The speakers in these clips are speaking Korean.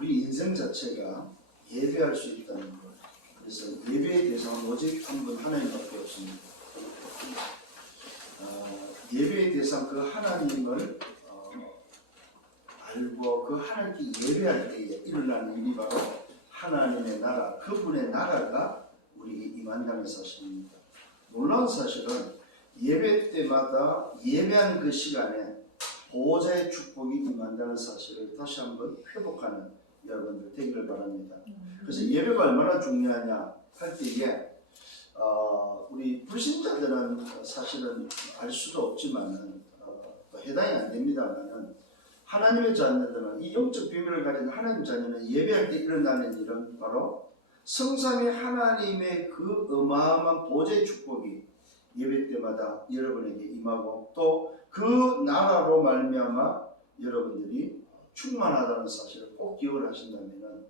우리 인생 자체가 예배할 수 있다는 것. 그래서 예배의 대상은 오직 한 분 하나님밖에 없습니다. 예배의 대상 그 하나님을 알고 그 하나님께 예배할 때에 일어나는 일이 바로 하나님의 나라, 그분의 나라가 우리에게 임한다는 사실입니다. 놀라운 사실은 예배 때마다 예배하는 그 시간에 보호자의 축복이 임한다는 사실을 다시 한번 회복하는 여러분들 되기를 바랍니다. 그래서 예배가 얼마나 중요하냐 할 때에 우리 불신자들은 사실은 알 수도 없지만은 해당이 안 됩니다만은 하나님의 자녀들은 이 영적 비밀을 가진 하나님 자녀는 예배할 때 일어나는 일은 바로 성삼위 하나님의 그 어마어마한 보좌의 축복이 예배 때마다 여러분에게 임하고 또 그 나라로 말미암아 여러분들이 충만하다는 사실을 꼭 기억을 하신다면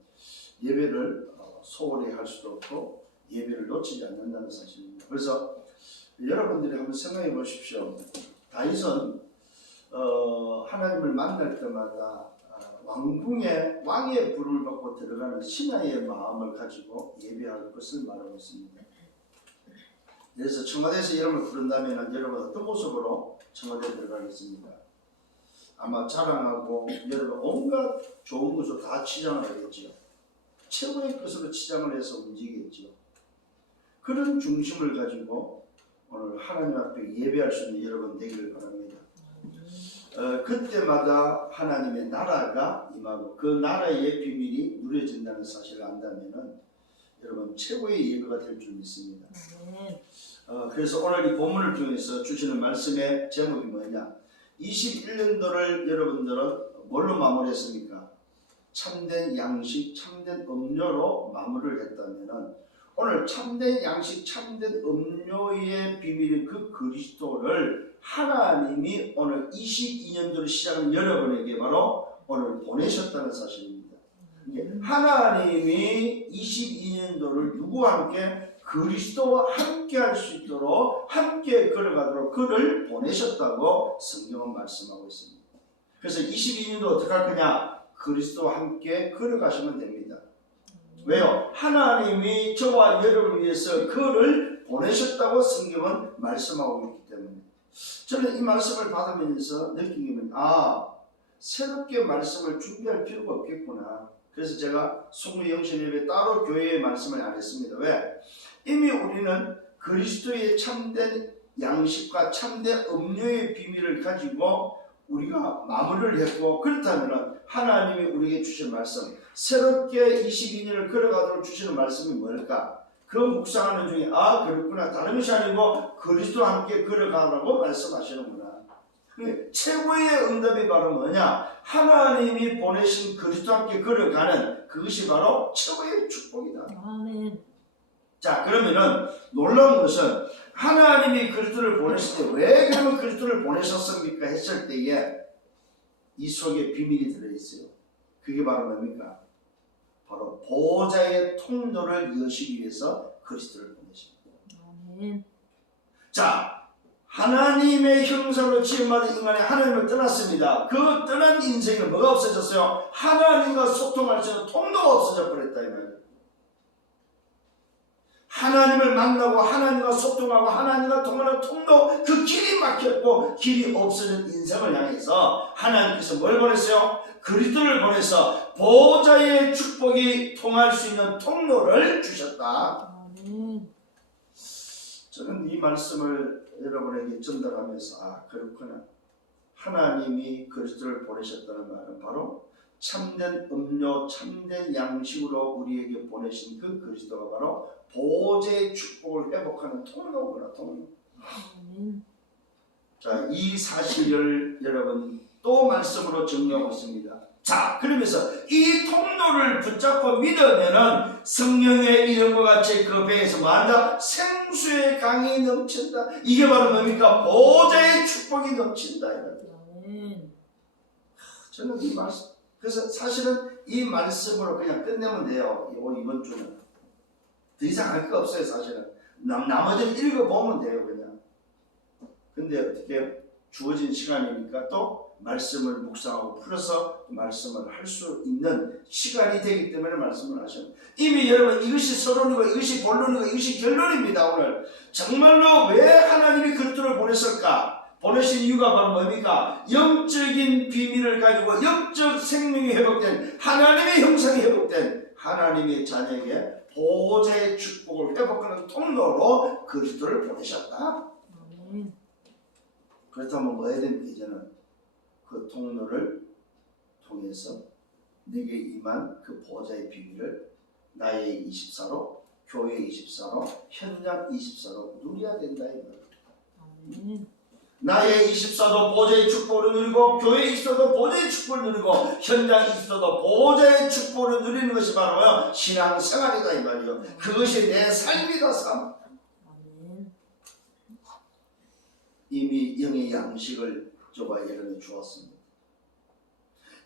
예배를 소홀히 할 수도 없고 예배를 놓치지 않는다는 사실입니다. 그래서 여러분들이 한번 생각해 보십시오. 다윗은 하나님을 만날 때마다 왕의 부름을 받고 들어가는 신하의 마음을 가지고 예배할 것을 말하고 있습니다. 그래서 청와대에서 여러분을 부른다면 여러분 어떤 모습으로 청와대에 들어가겠습니까? 아마 자랑하고 여러분 온갖 좋은 것으로 다 치장을 하겠죠. 최고의 것으로 치장을 해서 움직이겠죠. 그런 중심을 가지고 오늘 하나님 앞에 예배할 수 있는 여러분 되기를 바랍니다. 그때마다 하나님의 나라가 임하고 그 나라의 비밀이 누려진다는 사실을 안다면 여러분 최고의 예배가 될 줄 믿습니다. 그래서 오늘 이 본문을 통해서 주시는 말씀의 제목이 뭐냐? 21년도를 여러분들은 뭘로 마무리했습니까? 참된 양식, 참된 음료로 마무리를 했다면 오늘 참된 양식, 참된 음료의 비밀인 그 그리스도를 하나님이 오늘 22년도를 시작한 여러분에게 바로 오늘 보내셨다는 사실입니다. 하나님이 22년도를 누구와 함께? 그리스도와 함께 할 수 있도록 함께 걸어가도록 그를 보내셨다고 성경은 말씀하고 있습니다. 그래서 22년도 어떻게 할 거냐? 그리스도와 함께 걸어가시면 됩니다. 왜요? 하나님이 저와 여러분을 위해서 그를 보내셨다고 성경은 말씀하고 있기 때문에 저는 이 말씀을 받으면서 느낀 게 새롭게 말씀을 준비할 필요가 없겠구나. 그래서 제가 송도 영신예배 따로 교회에 말씀을 안 했습니다. 왜? 이미 우리는 그리스도의 참된 양식과 참된 음료의 비밀을 가지고 우리가 마무리를 했고 그렇다면 하나님이 우리에게 주신 말씀 새롭게 22년을 걸어가도록 주시는 말씀이 뭘까? 그 묵상하는 중에 그렇구나. 다른 것이 아니고 그리스도와 함께 걸어가라고 말씀하시는구나. 최고의 응답이 바로 뭐냐? 하나님이 보내신 그리스도와 함께 걸어가는 그것이 바로 최고의 축복이다. 아멘. 자, 그러면은 놀라운 것은 하나님이 그리스도를 보내실 때 왜 그러면 그리스도를 보내셨습니까? 했을 때에 이 속에 비밀이 들어있어요. 그게 바로 뭡니까? 바로 보호자의 통로를 여시기 위해서 그리스도를 보내십니다. 아멘. 자, 하나님의 형상으로 지음받은 인간이 하나님을 떠났습니다. 그 떠난 인생은 뭐가 없어졌어요? 하나님과 소통할 수 있는 통로가 없어져 버렸다 이 말이에요. 하나님을 만나고 하나님과 소통하고 하나님과 통하는 통로 그 길이 막혔고 길이 없어진 인생을 향해서 하나님께서 뭘 보냈어요? 그리스도를 보내서 보호자의 축복이 통할 수 있는 통로를 주셨다. 아멘. 저는 이 말씀을 여러분에게 전달하면서 그렇구나. 하나님이 그리스도를 보내셨다는 말은 바로 참된 음료, 참된 양식으로 우리에게 보내신 그 그리스도가 바로 보호자의 축복을 회복하는 통로구나, 통로. 아멘. 자, 이 사실을 여러분 또 말씀으로 정리하고 있습니다. 자, 그러면서 이 통로를 붙잡고 믿으면은 성령의 이름과 같이 그 배에서 뭐한다? 생수의 강이 넘친다. 이게 바로 뭡니까? 보호자의 축복이 넘친다. 아멘. 저는 이 말씀, 그래서 사실은 이 말씀으로 그냥 끝내면 돼요. 이번 주는. 더 이상 할 거 없어요, 사실은. 나머지는 읽어보면 돼요, 그냥. 근데 어떻게 해요? 주어진 시간이니까 또 말씀을 묵상하고 풀어서 말씀을 할 수 있는 시간이 되기 때문에 말씀을 하셨습니다. 이미 여러분 이것이 서론이고 이것이 본론이고 이것이 결론입니다. 오늘 정말로 왜 하나님이 그리스도를 보냈을까? 보내신 이유가 바로 뭡니까? 영적인 비밀을 가지고 영적 생명이 회복된 하나님의 형상이 회복된 하나님의 자녀에게 보호자의 축복을 회복하는 통로로 그리스도를 보내셨다. 아멘. 그렇다면 뭐 해야 됩니까? 이제는 그 통로를 통해서 내게 임한 그 보호자의 비밀을 나의 24로 교회 24로 현장 24로 누려야 된다. 아멘. 나의 24도 보호자의 축복을 누리고 교회에 있어도 보호자의 축복을 누리고 현장에 있어도 보호자의 축복을 누리는 것이 바로 신앙생활이다 이 말이요. 그것이 내 삶이다 삶. 아멘. 이미 영의 양식을 저와 여러분에 주었습니다.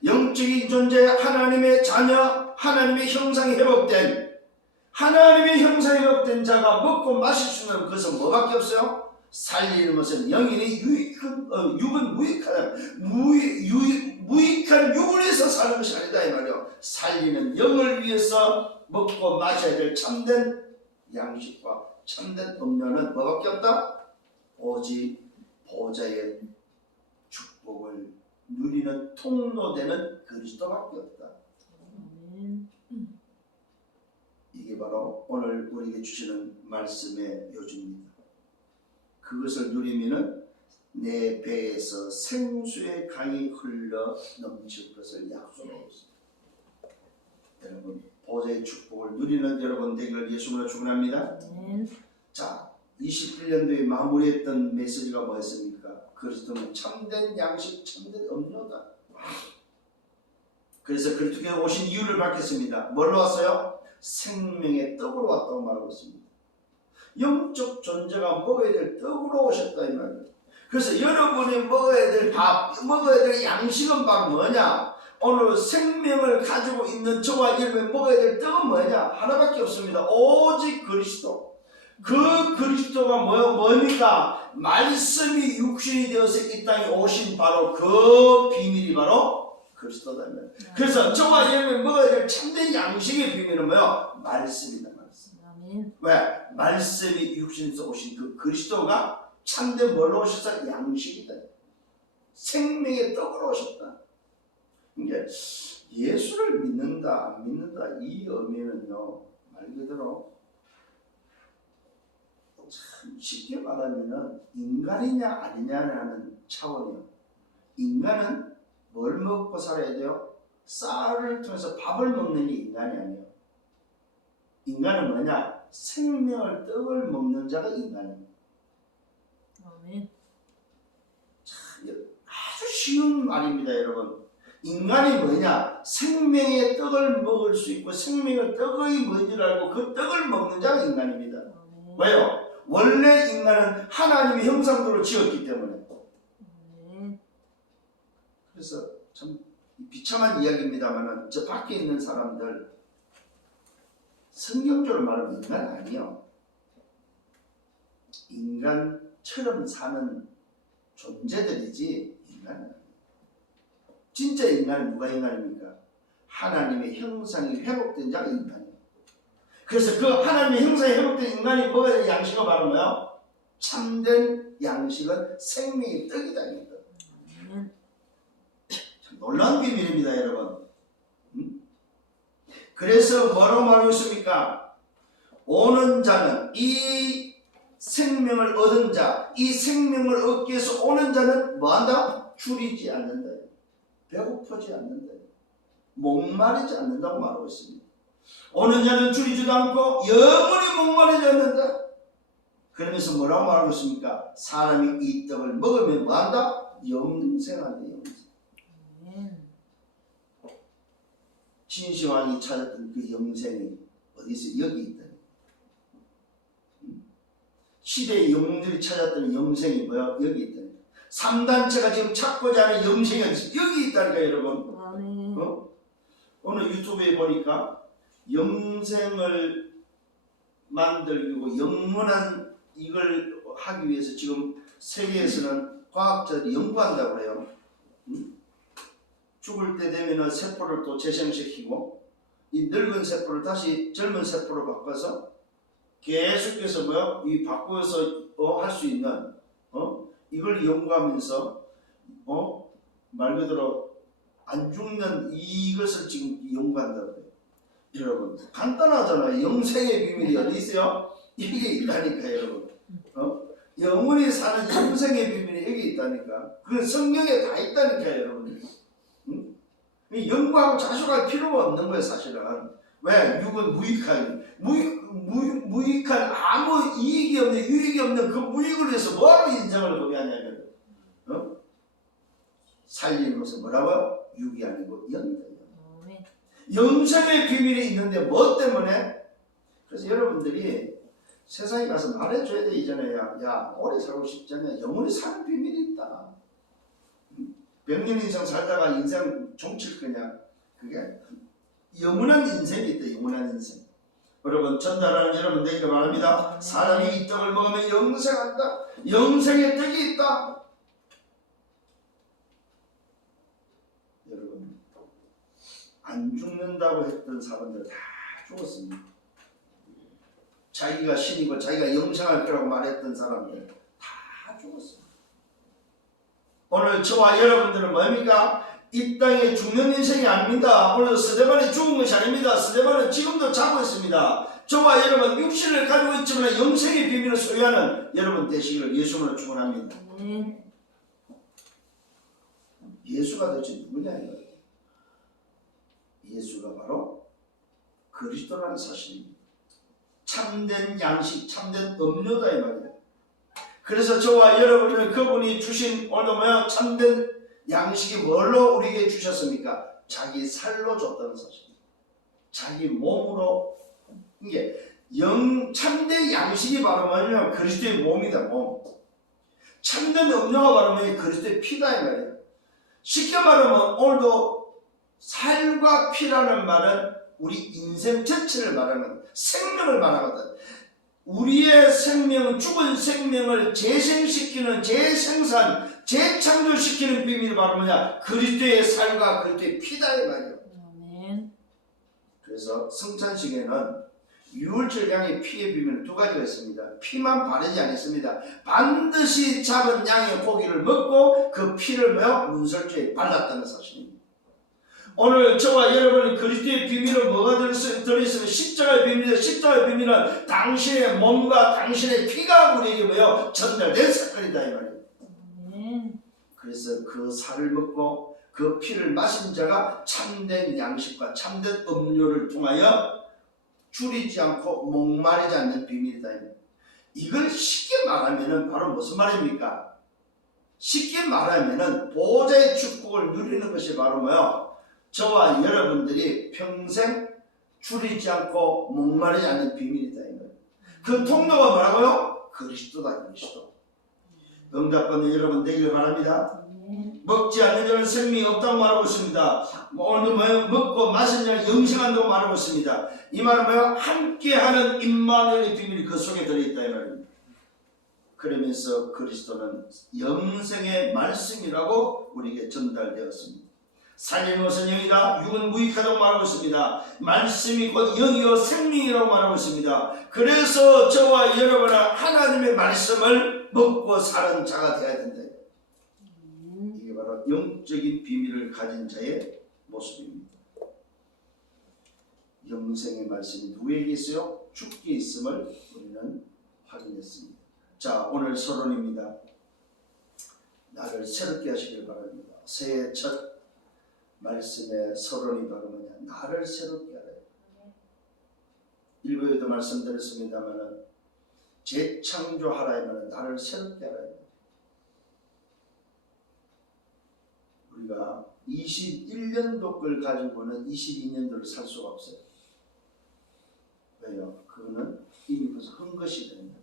영적인 존재 하나님의 자녀 하나님의 형상이 회복된 하나님의 형상이 회복된 자가 먹고 마실 수 있는 것은 뭐밖에 없어요? 살리는 것은 영인이 육은 무익한 육을에서 사는 것이 아니다 이 말이요. 살리는 영을 위해서 먹고 마셔야 될 참된 양식과 참된 음료는 뭐밖에 없다? 오직 보호자의 축복을 누리는 통로되는 그리스도밖에 없다. 아멘. 이게 바로 오늘 우리에게 주시는 말씀의 요지입니다. 그것을 누리면은 내 배에서 생수의 강이 흘러 넘칠 것을 약속하고 있습니다. 여러분 보호자의 축복을 누리는 여러분 되기를 예수님으로 축원합니다. 아멘. 자, 21년도에 마무리했던 메시지가 뭐였습니까? 그리스도는 참된 양식, 참된 음료다. 그래서 그리스도께 오신 이유를 밝혔습니다. 뭘로 왔어요? 생명의 떡으로 왔다고 말하고 있습니다. 영적 존재가 먹어야 될 떡으로 오셨다 이 말이에요. 그래서 여러분이 먹어야 될 밥, 먹어야 될 양식은 바로 뭐냐? 오늘 생명을 가지고 있는 저와 여러분이 먹어야 될 떡은 뭐냐? 하나밖에 없습니다. 오직 그리스도. 그 그리스도가 뭡니까? 말씀이 육신이 되어서 이 땅에 오신 바로 그 비밀이 바로 그리스도다. 그래서 저와 여러분이 먹어야 될 참된 양식의 비밀은 뭐예요? 말씀이다. 말씀. 아멘. 왜? 말씀이 육신에서 오신 그 그리스도가 참된 뭘로 오셨다? 양식이다. 생명의 떡으로 오셨다. 이게 예수를 믿는다 안 믿는다 이 의미는요 말 그대로 참 쉽게 말하면은 인간이냐 아니냐라는 차원이요. 인간은 뭘 먹고 살아야 돼요? 쌀을 통해서 밥을 먹는 게 인간이 아니에요. 인간은 뭐냐? 생명을 떡을 먹는 자가 인간입니다. 아멘. 아주 쉬운 말입니다, 여러분. 인간이 뭐냐? 생명의 떡을 먹을 수 있고 생명의 떡의 뭔지를 알고 그 떡을 먹는 자가 인간입니다. 아멘. 왜요? 원래 인간은 하나님의 형상대로 지었기 때문에. 아멘. 그래서 참 비참한 이야기입니다만 저 밖에 있는 사람들 성경적으로 말하면 인간 아니에요. 인간처럼 사는 존재들이지 인간은 아니에요. 진짜 인간은 누가 인간입니까? 하나님의 형상이 회복된 자가 인간이에요. 그래서 그 하나님의 형상이 회복된 인간이 먹어야 될 양식은 바로 뭐예요? 참된 양식은 생명의 떡이다. 아멘. 참 놀라운 비밀입니다, 여러분. 그래서 뭐라고 말하고 있습니까? 오는 자는 이 생명을 얻은 자, 이 생명을 얻기 위해서 오는 자는 뭐한다? 줄이지 않는다. 배고프지 않는다. 목마르지 않는다고 말하고 있습니다. 오는 자는 줄이지도 않고 영원히 목마르지 않는다. 그러면서 뭐라고 말하고 있습니까? 사람이 이 떡을 먹으면 뭐한다? 영생한다. 영생. 아멘. 진시황이 찾았던 그 영생이 어디서 여기 있다. 시대의 영웅들이 찾았던 영생이 뭐야? 여기 있다. 3단체가 지금 찾고자 하는 영생이 여기 있다니까 여러분. 아멘. 오늘 유튜브에 보니까 영생을 만들고 영원한 이걸 하기 위해서 지금 세계에서는 과학자들이 연구한다고 그래요. 죽을 때 되면은 세포를 또 재생시키고 이 늙은 세포를 다시 젊은 세포로 바꿔서 계속해서 이 바꾸어서 할 수 있는 이걸 연구하면서 말 그대로 안 죽는 이것을 지금 연구한다고요. 여러분 간단하잖아요. 영생의 비밀이 어디 있어요? 여기 있다니까 여러분. 영원히 사는 영생의 비밀이 여기 있다니까. 그건 성경에 다 있다니까 여러분. 응? 연구하고 자식할 필요가 없는 거예요 사실은. 왜? 육은 무익한 아무 이익이 없는 유익이 없는 그 무익을 위해서 뭐하러 인생을 거비하냐면 살림으로서 뭐라고요? 육이 아니고 영이다. 영생의 비밀이 있는데 뭐 때문에? 그래서 여러분들이 세상에 가서 말해줘야 돼. 이전에 야 오래 살고 싶지 않냐? 영원히 사는 비밀이 있다. 100년 이상 살다가 인생 종칠 거냐? 그게 영원한 인생이 있다. 영원한 인생. 여러분 전달하는 여러분 되기를 바랍니다. 사람이 이 떡을 먹으면 영생한다. 영생의 떡이 있다. 여러분 안 죽는다고 했던 사람들 다 죽었습니다. 자기가 신이고 자기가 영생할 거라고 말했던 사람들 다 죽었습니다. 오늘 저와 여러분들은 뭡니까? 이 땅에 죽는 인생이 아닙니다. 오늘 스데반이 죽은 것이 아닙니다. 스데반은 지금도 자고 있습니다. 저와 여러분 육신을 가지고 있지만 영생의 비밀을 소유하는 여러분 되시기를 예수님으로 축원합니다. 예수가 도대체 누구냐 이거예요. 예수가 바로 그리스도라는 사실입니다. 참된 양식, 참된 음료다 이 말이에요. 그래서 저와 여러분들은 그분이 주신 오늘 참된 양식이 뭘로 우리에게 주셨습니까? 자기 살로 줬다는 사실입니다. 자기 몸으로. 이게 참된 양식이 바로 뭐냐면 그리스도의 몸이다. 몸. 참된 음료가 바로 뭐냐면 그리스도의 피다 이 말이에요. 쉽게 말하면 오늘도 살과 피라는 말은 우리 인생 전체를 말하는 생명을 말하거든. 우리의 생명은 죽은 생명을 재생시키는 재생산, 재창조시키는 비밀이 바로 뭐냐? 그리스도의 살과 그리스도의 피다 이 말이에요. 그래서 성찬식에는 유월절 양의 피의 비밀은 두 가지가 있습니다. 피만 바르지 않습니다. 반드시 잡은 양의 고기를 먹고 그 피를 문설주에 발랐다는 사실입니다. 오늘 저와 여러분이 그리스도의 비밀은 뭐가 들어있으면 십자가의 비밀이다. 십자가의 비밀은 당신의 몸과 당신의 피가 우리에게 전달된 사건이다 이 말이에요. 그래서 그 살을 먹고 그 피를 마신 자가 참된 양식과 참된 음료를 통하여 줄이지 않고 목마르지 않는 비밀이다. 이걸 쉽게 말하면 바로 무슨 말입니까? 쉽게 말하면 보좌의 축복을 누리는 것이 바로 저와 여러분들이 평생 줄이지 않고 목마르지 않는 비밀이다. 그 통로가 뭐라고요? 그리스도다. 그리스도. 응답받는 여러분 되기를 바랍니다. 먹지 않는 자는 생명이 없다고 말하고 있습니다. 오늘 먹고 마신 자는 영생한다고 말하고 있습니다. 이 말은 함께하는 임마누엘의 비밀이 그 속에 들어있다 이 말입니다. 그러면서 그리스도는 영생의 말씀이라고 우리에게 전달되었습니다. 살리는 것은 영이다. 육은 무익하다고 말하고 있습니다. 말씀이 곧 영이요 생명이라고 말하고 있습니다. 그래서 저와 여러분은 하나님의 말씀을 먹고 사는 자가 되어야 된다. 이게 바로 영적인 비밀을 가진 자의 모습입니다. 영생의 말씀이 누구에게 있어요? 주께 있음을 우리는 확인했습니다. 자, 오늘 서론입니다. 나를 새롭게 하시길 바랍니다. 새해 첫 말씀의 서론이 바로 뭐냐? 나를 새롭게 하라. 일부에도 말씀드렸습니다만 재창조하라 하면 나를 새롭게 하라. 우리가 21년도 걸 가지고는 22년도를 살 수가 없어요. 왜요? 그거는 이미 벌써 한 것이 됩니다.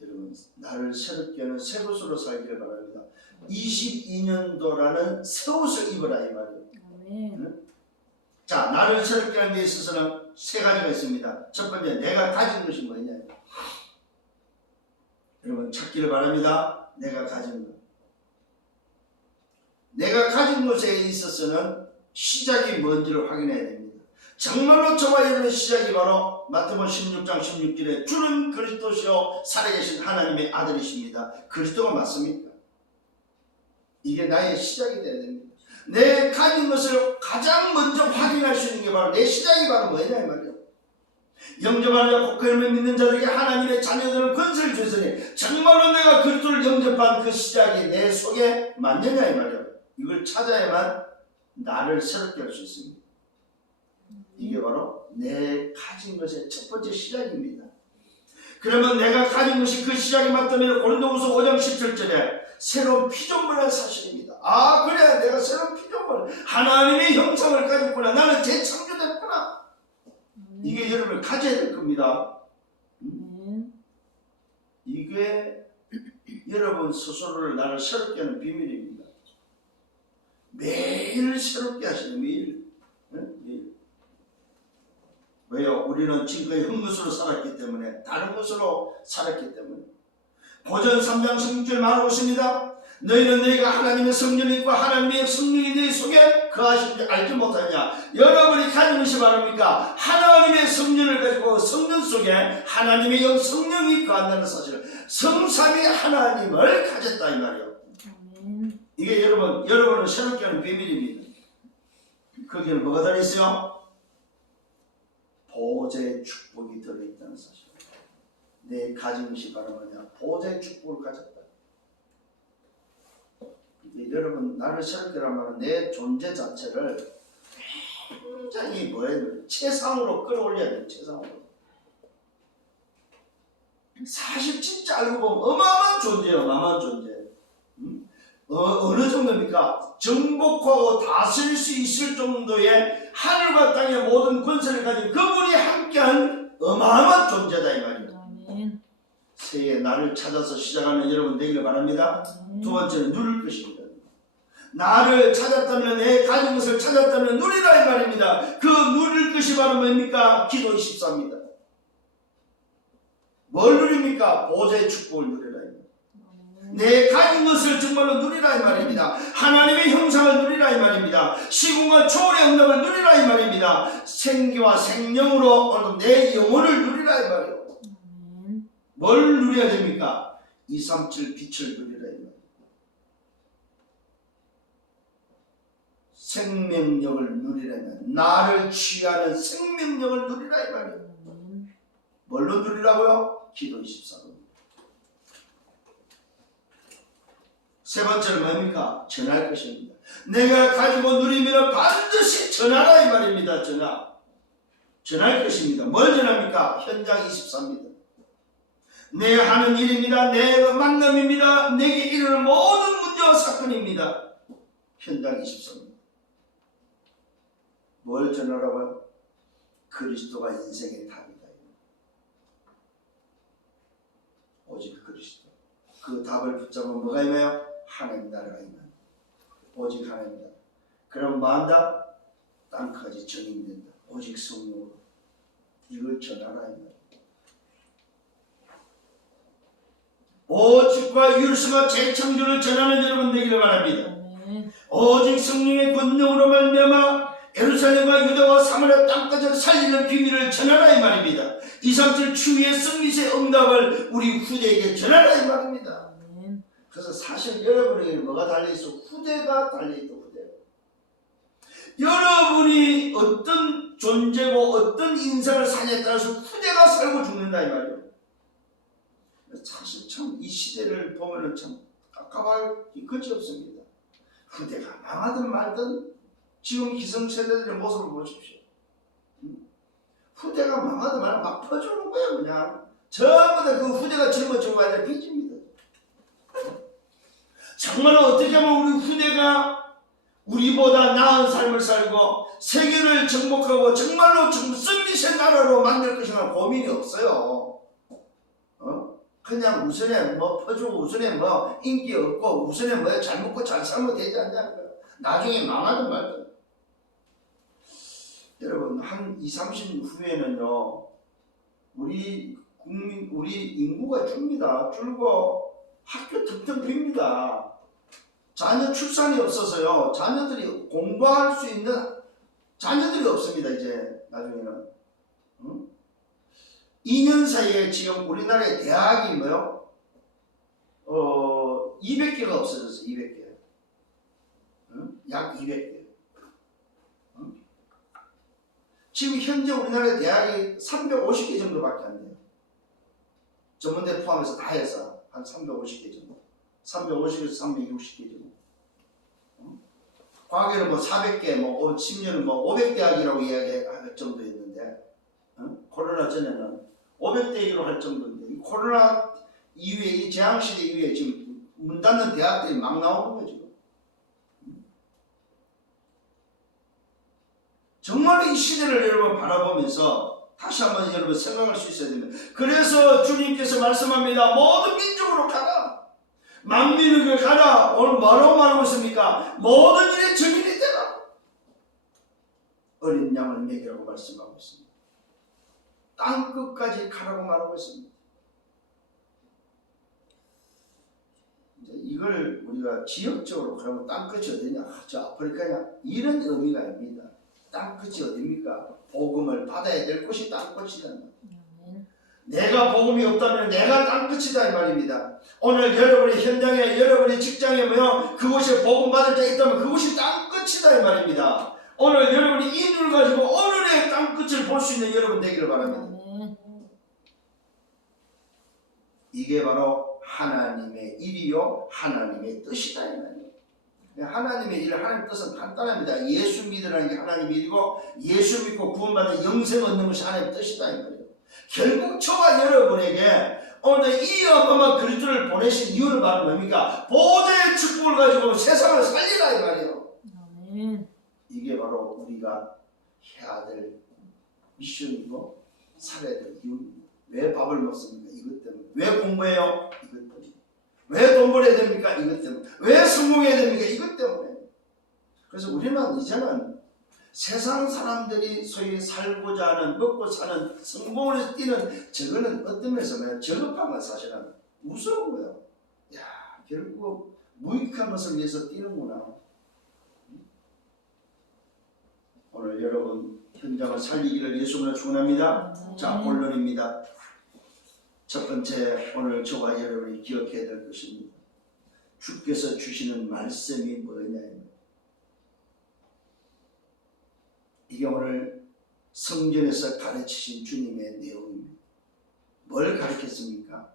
여러분, 나를 새롭게 하는 새 것으로 살기를 바랍니다. 22년도라는 새 옷을 입어라 이 말이에요. 응? 자, 나를 새롭게 하는 데 있어서는 세 가지가 있습니다. 첫 번째, 내가 가진 것이 뭐냐. 여러분 찾기를 바랍니다. 내가 가진 것. 내가 가진 것에 있어서는 시작이 뭔지를 확인해야 됩니다. 정말로 저와 여러분의 시작이 바로 마태복음 16장 16절에 주는 그리스도시요 살아계신 하나님의 아들이십니다. 그리스도가 맞습니까? 이게 나의 시작이 돼야 됩니다. 내 가진 것을 가장 먼저 확인할 수 있는 게 바로 내 시작이 바로 뭐냐 이 말이에요. 영접하는 복음을 믿는 자들에게 하나님의 자녀들은 권세를 주시니 정말로 내가 그리스도를 영접한 그 시작이 내 속에 맞느냐 이 말이에요. 이걸 찾아야만 나를 새롭게 할 수 있습니다. 이게 바로 내 가진 것의 첫 번째 시작입니다. 그러면 내가 가진 것이 그 시작이 맞다면 고린도후서 5장 17절에 새로운 피조물의 사실입니다. 아 그래 내가 새로운 피조물 하나님의 형상을 가졌구나. 나는 재창조됐구나. 이게 여러분을 가져야 될 겁니다. 이게 여러분 스스로를 나를 새롭게 하는 비밀입니다. 매일 새롭게 하시는 매일. 매일. 왜요? 우리는 지금까지 한 것으로 살았기 때문에 다른 것으로 살았기 때문에 고전 3장 16절 말하고 있습니다. 너희는 너희가 하나님의 성령이 있고 하나님의 성령이 너희 속에 거하신 줄 알지 못하냐. 여러분이 가진 것이 바랍니까? 하나님의 성령을 가지고 성령 속에 하나님의 영 성령이 거한다는 사실, 성삼위 하나님을 가졌다 이 말이에요. 이게 여러분을 새롭게 하는 비밀입니다. 거기는 뭐가 들어있어요? 보좌의 축복이 들어있다는 사실. 내 가진 것이 바로 뭐냐? 보좌의 축복을 가졌다. 여러분 나를 새롭게 하면 내 존재 자체를 굉장히 뭐예요? 최상으로 끌어올려야 돼요. 최상으로. 사실 진짜 알고 보면 어마어마한 존재예요. 어마어마한 존재. 어느 정도입니까? 정복하고 다스릴 수 있을 정도의 하늘과 땅의 모든 권세를 가진 그분이 함께한 어마어마한 존재다 이 말입니다. 새해 나를 찾아서 시작하는 여러분 되기를 바랍니다. 두 번째는 누릴 것입니다. 나를 찾았다면 내 가진 것을 찾았다면 누리라 이 말입니다. 그 누릴 것이 바로 뭡니까? 기도 24입니다. 뭘 누립니까? 보좌의 축복을 누리라 이 말입니다. 내 가진 것을 정말로 누리라 이 말입니다. 하나님의 형상을 누리라 이 말입니다. 시공과 초월의 응답을 누리라 이 말입니다. 생기와 생명으로 내 영혼을 누리라 이 말이에요. 뭘 누려야 됩니까? 237 빛을 누리라 이 말이에요. 생명력을 누리려면 나를 취하는 생명력을 누리라 이 말이에요. 뭘로 누리라고요? 기도 24로. 세 번째는 뭡니까? 전할 것입니다. 내가 가지고 누리면 반드시 전하라 이 말입니다. 전할 것입니다. 뭘 전합니까? 현장 24입니다. 내 하는 일입니다. 내 만남입니다. 내게 이르는 모든 문제와 사건입니다. 현장 24입니다. 뭘 전하라고요? 그리스도가 인생의 답이다. 오직 그리스도. 그 답을 붙잡으면 뭐가 있나요? 하나님 나라가 있나요? 오직 하나님 나라. 그럼 뭐 한다? 땅까지 정인된다. 오직 성령으로. 이걸 전하라. 오직과 율수가 재창조를 전하는 여러분 되기를 바랍니다. 오직 성령의 권능으로 말미암아 예루살렘과 유다와 사마리아 땅까지 살리는 비밀을 전하라 이 말입니다. 237 추위의 승리의 응답을 우리 후대에게 전하라 이 말입니다. 그래서 사실 여러분에게 뭐가 달려있어? 후대가 달려있다. 후대. 여러분이 어떤 존재고 어떤 인생을 사냐에 따라서 후대가 살고 죽는다 이 말이에요. 사실 참 이 시대를 보면은 참 깝깝할 것이 없습니다. 후대가 망하든 말든 지금 기성세대들의 모습을 보십시오. 후대가 망하든 말든 막 퍼주는 거예요. 그냥 전부 다 그 후대가 짊어지고 가야 될 빚입니다. 정말로 어떻게 하면 우리 후대가 우리보다 나은 삶을 살고 세계를 정복하고 정말로 승리의 나라로 만들 것인가 고민이 없어요. 그냥 우선에 뭐 퍼주고 우선에 뭐 인기 없고 우선에 뭐 잘 먹고 잘 살면 되지 않냐는 거예요. 나중에 망하든 말든. 여러분 한 20-30년 후에는요 우리 인구가 줄고 학교 텅텅 빕니다. 자녀 출산이 없어서요. 자녀들이 공부할 수 있는 자녀들이 없습니다. 이제 나중에는. 2년 사이에 지금 우리나라의 대학이 뭐요? 200개가 없어졌어요. 200개. 약 200개. 지금 현재 우리나라의 대학이 350개 정도밖에 안 돼요. 전문대 포함해서 다 해서 한 350개 정도. 350에서 360개 정도. 과거에는 뭐 400개, 뭐 10년은 뭐 500대학이라고 이야기할 정도였는데, 코로나 전에는 500대학으로 할 정도인데, 이 코로나 이후에, 이 재앙시대 이후에 지금 문 닫는 대학들이 막 나오는 거죠. 정말로 이 시대를 여러분 바라보면서 다시 한번 여러분 생각할 수 있어야 됩니다. 그래서 주님께서 말씀합니다. 모든 민족으로 가라. 만민에게 가라. 오늘 뭐라고 말하고 있습니까? 모든 일에 증인이 되라. 어린 양을 먹이라고 말씀하고 있습니다. 땅 끝까지 가라고 말하고 있습니다. 이제 이걸 우리가 지역적으로 그러면 땅 끝이 어디냐? 저 아프리카냐? 이런 의미가 아닙니다. 땅 끝이 어디입니까? 복음을 받아야 될 곳이 땅 끝이다. 내가 복음이 없다면 내가 땅 끝이다 이 말입니다. 오늘 여러분의 현장에 여러분의 직장에 뭐요? 그곳에 복음 받을 자 있다면 그곳이 땅 끝이다 이 말입니다. 오늘 여러분이 이 눈을 가지고 오늘의 땅 끝을 볼 수 있는 여러분 되기를 바랍니다. 이게 바로 하나님의 일이요 하나님의 뜻이다 이 말이에요. 하나님의 일, 하나님의 뜻은 간단합니다. 예수 믿으라는 게 하나님의 일이고 예수 믿고 구원받는 영생 얻는 것이 하나님의 뜻이다 이 말이에요. 결국 저와 여러분에게 오늘 이 어마어마한 그리스도를 보내신 이유는 바로 뭡니까? 보좌의 축복을 가지고 세상을 살리라 이 말이에요. 이게 바로 우리가 해야 될 미션이고 살아야 될 이유입니다. 왜 밥을 먹습니까? 이것 때문에. 왜 공부해요? 이것 때문에. 왜 돈 벌어야 됩니까? 이것 때문에. 왜 성공해야 됩니까? 이것 때문에. 그래서 우리는 이제는 세상 사람들이 소위 살고자 하는 먹고 사는 성공을 위해서 뛰는 저거는 어떤 면에서 저급한 건 사실은 무서운 거예요. 야, 결국 무익한 것을 위해서 뛰는구나. 오늘 여러분 현장을 살리기를 예수님으로 축원합니다. 자, 본론입니다. 첫 번째 오늘 저와 여러분이 기억해야 될 것입니다. 주께서 주시는 말씀이 뭐냐. 이게 오늘 성전에서 가르치신 주님의 내용입니다. 뭘 가르쳤습니까?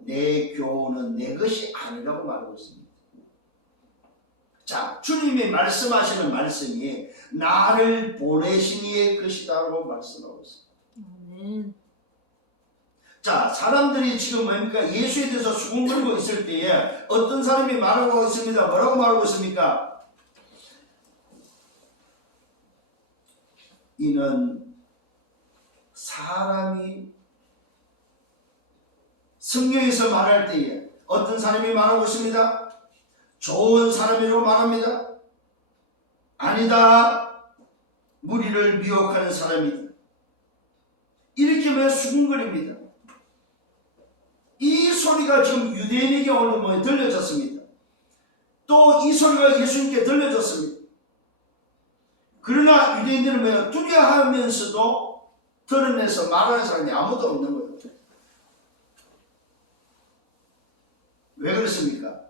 내 교훈은 내 것이 아니라고 말하고 있습니다. 자, 주님이 말씀하시는 말씀이 나를 보내신 이의 것이다라고 말씀하고 있습니다. 자, 사람들이 지금 뭡니까? 예수에 대해서 수군거리고 있을 때에 어떤 사람이 말하고 있습니다. 뭐라고 말하고 있습니까? 이는 사람이 성경에서 말할 때에 어떤 사람이 말하고 있습니다. 좋은 사람이라고 말합니다. 아니다. 무리를 미혹하는 사람이다. 이렇게 왜 수군거립니다. 이 소리가 지금 유대인에게 오늘 들려졌습니다. 또 이 소리가 예수님께 들려졌습니다. 그러나 유대인들은 두려워하면서도 드러내서 말하는 사람이 아무도 없는 거예요. 왜 그렇습니까?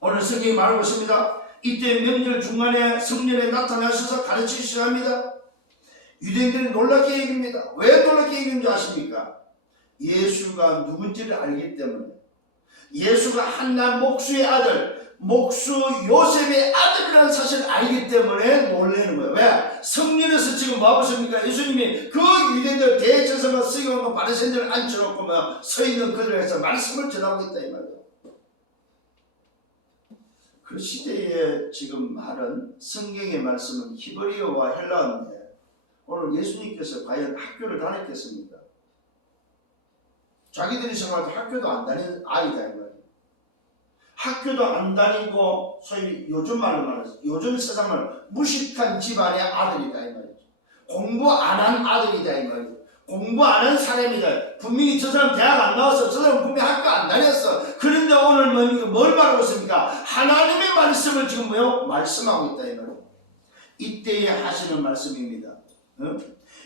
오늘 성경이 말하고 있습니다. 이때 명절 중간에 성전에 나타나셔서 가르치시려 합니다. 유대인들이 놀랍게 얘기합니다. 왜 놀랍게 얘기하는지 아십니까? 예수가 누군지를 알기 때문에. 예수가 한나 목수의 아들, 목수 요셉의 아들이라는 사실을 알기 때문에 놀라는 거예요. 왜? 성전에서 지금 뭐하십니까? 예수님이 그 유대인들 대제사장과 서기관과 바리새인들을 앉혀놓고 서 있는 그들에서 말씀을 전하고 있다 이 말이에요. 그 시대에 지금 말은 성경의 말씀은 히브리어와 헬라어인데 오늘 예수님께서 과연 학교를 다녔겠습니까? 자기들이 생각할 때 학교도 안 다니는 아이다 이 말이에요. 학교도 안 다니고 소위 요즘 말로 말해서 요즘 세상을 무식한 집안의 아들이다 이 말이죠. 공부 안 한 아들이다 이 말이죠. 공부 안 한 사람이다. 분명히 저 사람 대학 안 나왔어. 저 사람 분명히 학교 안 다녔어. 그런데 오늘 뭘 말하고 있습니까? 하나님의 말씀을 지금 말씀하고 있다 이 말이에요. 이때에 하시는 말씀입니다.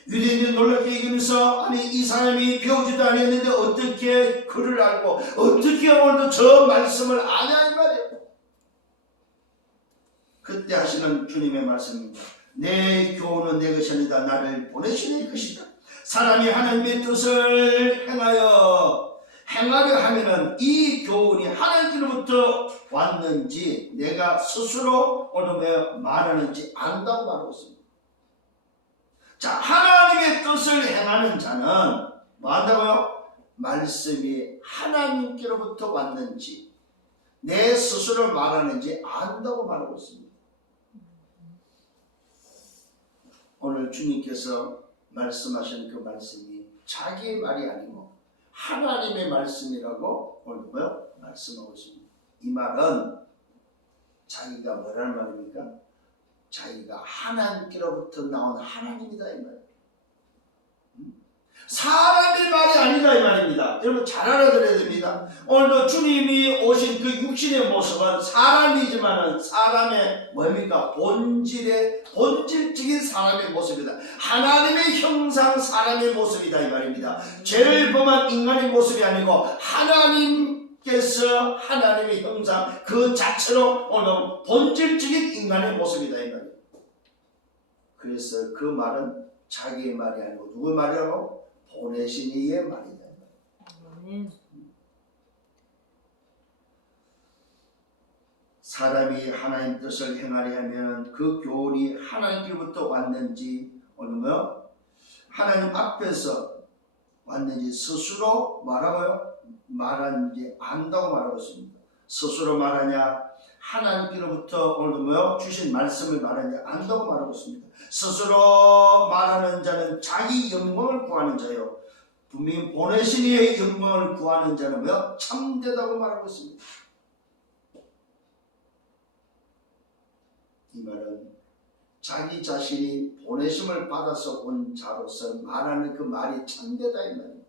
유대인들 놀랍게 여기면서 아니 이 사람이 배우지도 않았는데 어떻게 글을 알고 어떻게 오늘도 저 말씀을 아냐 이 말이에요. 그때 하시는 주님의 말씀입니다. 내 교훈은 내 것이 아니다. 나를 보내신 내 것이다. 사람이 하나님의 뜻을 행하려 하면은 이 교훈이 하나님으로부터 왔는지 내가 스스로 오늘 말하는지 안다고 말하고 있습니다. 자, 하나님의 뜻을 행하는 자는 뭐 한다고요? 말씀이 하나님께로부터 왔는지 내 스스로 말하는지 안다고 말하고 있습니다. 오늘 주님께서 말씀하신 그 말씀이 자기의 말이 아니고 하나님의 말씀이라고 오늘 말씀하고 있습니다. 이 말은 자기가 뭐라는 말입니까? 자기가 하나님께로부터 나온 하나님이다 이 말이에요. 사람의 말이 아니다 이 말입니다. 여러분 잘 알아들어야 됩니다. 오늘도 주님이 오신 그 육신의 모습은 사람이지만은 사람의 뭡니까? 본질적인 사람의 모습이다. 하나님의 형상 사람의 모습이다 이 말입니다. 죄를 범한 인간의 모습이 아니고 하나님께서 하나님의 형상 그 자체로 오늘 본질적인 인간의 모습이다 이 말이에요. 그래서 그 말은 자기의 말이 아니고 누구의 말이라고? 보내신 이의 말이다. 사람이 하나님 뜻을 행하려 하면 그 교훈이 하나님께로부터 왔는지 오늘 하나님 앞에서 왔는지 스스로 말하고요 말하는지 안다고 말하고 있습니다. 스스로 말하냐 하나님께로부터 오늘 주신 말씀을 말하냐 안다고 말하고 있습니다. 스스로 말하는 자는 자기 영광을 구하는 자요 분명히 보내신 이의 영광을 구하는 자는 참되다고 말하고 있습니다. 이 말은 자기 자신이 보내심을 받아서 온 자로서 말하는 그 말이 참되다 이 말입니다.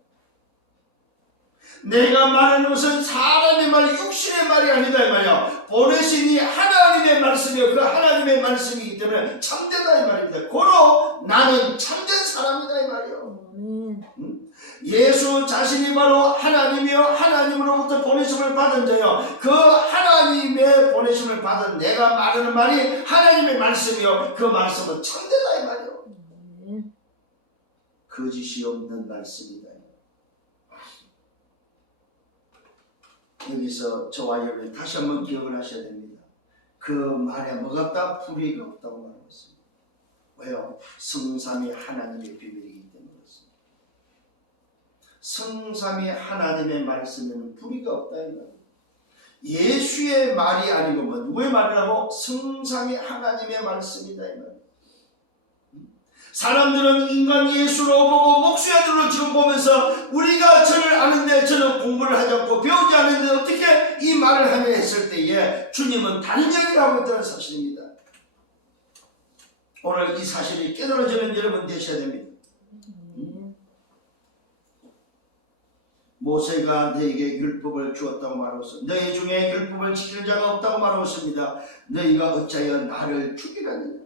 내가 말하는 것은 사람의 말, 육신의 말이 아니다 이 말이야. 보내신이 하나님의 말씀이요 그 하나님의 말씀이기 때문에 참되다 이 말입니다. 고로 나는 참된 사람이다 이 말이요. 예수 자신이 바로 하나님이요 하나님으로부터 보내심을 받은 자요 그 하나님의 보내심을 받은 내가 말하는 말이 하나님의 말씀이요 그 말씀은 참되다 이 말이요. 거짓이 없는 말씀이다. 여기서 저와 여러분이 다시 한번 기억을 하셔야 됩니다. 그 말에 뭐가 없다? 불의가 없다고 말하고 있습니다. 왜요? 성삼위 하나님의 비밀이기 때문에 그렇습니다. 성삼위 하나님의 말씀에는 불의가 없다 이 말이에요. 예수의 말이 아니고 누구의 말이라고? 성삼위 하나님의 말씀이다 이 말이에요. 사람들은 인간 예수로 보고 목수야들로 지금 보면서 우리가 저를 아는데 저는 공부를 하지 않고 배우지 않는데 어떻게 이 말을 하며 했을 때에 주님은 다른 얘기를 하고 있다는 사실입니다. 오늘 이 사실이 깨달아지는 여러분 되셔야 됩니다. 모세가 너에게 율법을 주었다고 말하고 있습니다. 너희 중에 율법을 지키는 자가 없다고 말하고 있습니다. 너희가 어찌하여 나를 죽이라느냐.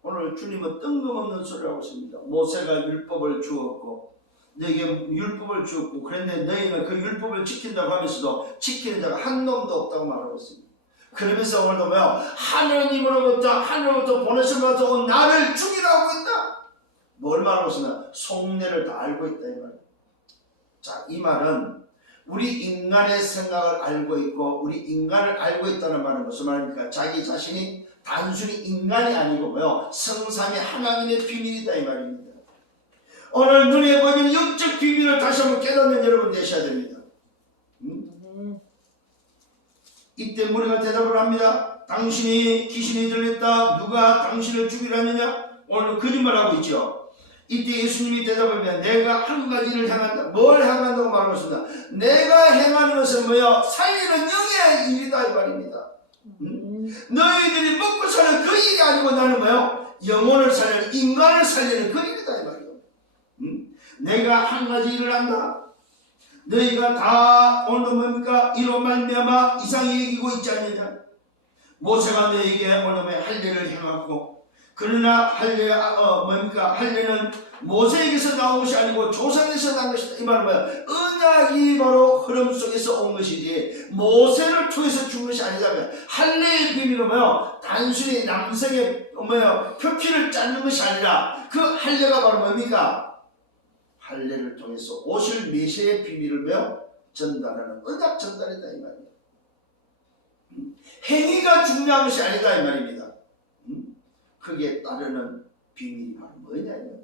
오늘 주님은 뜬금없는 소리를 하고 있습니다. 모세가 율법을 주었고 너에게 율법을 주었고 그런데 너희는 그 율법을 지킨다고 하면서도 지키는 자가 한 놈도 없다고 말하고 있습니다. 그러면서 오늘도 하나님으로부터 보내심을 받아 온 나를 죽이라고 있다. 뭘 말하고 있으면 속내를 다 알고 있다 이 말이에요. 자, 이 말은 우리 인간의 생각을 알고 있고 우리 인간을 알고 있다는 말은 무슨 말입니까? 자기 자신이 단순히 인간이 아니고 성삼위 하나님의 비밀이다 이 말입니다. 오늘 눈에 보이는 영적 비밀을 다시 한번 깨닫는 여러분 되셔야 됩니다. 이때 무리가 대답을 합니다. 당신이 귀신이 들렸다. 누가 당신을 죽이라느냐? 오늘 거짓말하고 있죠. 이때 예수님이 대답하면 내가 한 가지를 행한다. 뭘 행한다고 말하고 있습니다. 내가 행하는 것은 살리는 영의 일이다 이 말입니다. 너희들이 먹고 사는 그 일이 아니고 나는 영혼을 살리는 인간을 살리는 그 일이다 이 말이에요. 내가 한 가지 일을 한다. 너희가 다 오늘 뭡니까? 이로 말미암아 이상히 여기고 있지 않느냐? 모세가 너희에게 오늘 할례를 행하고, 그러나 할례는 모세에게서 나온 것이 아니고 조상에서 나온 것이다. 이 말은 뭐야? 언약이 바로 흐름 속에서 온 것이지 모세를 통해서 준 것이 아니다. 할례의 비밀은 뭐요? 단순히 남성의 표피를 짜는 것이 아니라 그 할례가 바로 뭡니까? 할례를 통해서 오실 메시아의 비밀을 전달하는 언약 전달이다 이 말이에요. 행위가 중요한 것이 아니다 이 말입니다. 거기에 따르는 비밀이 바로 뭐냐 이 말이에요.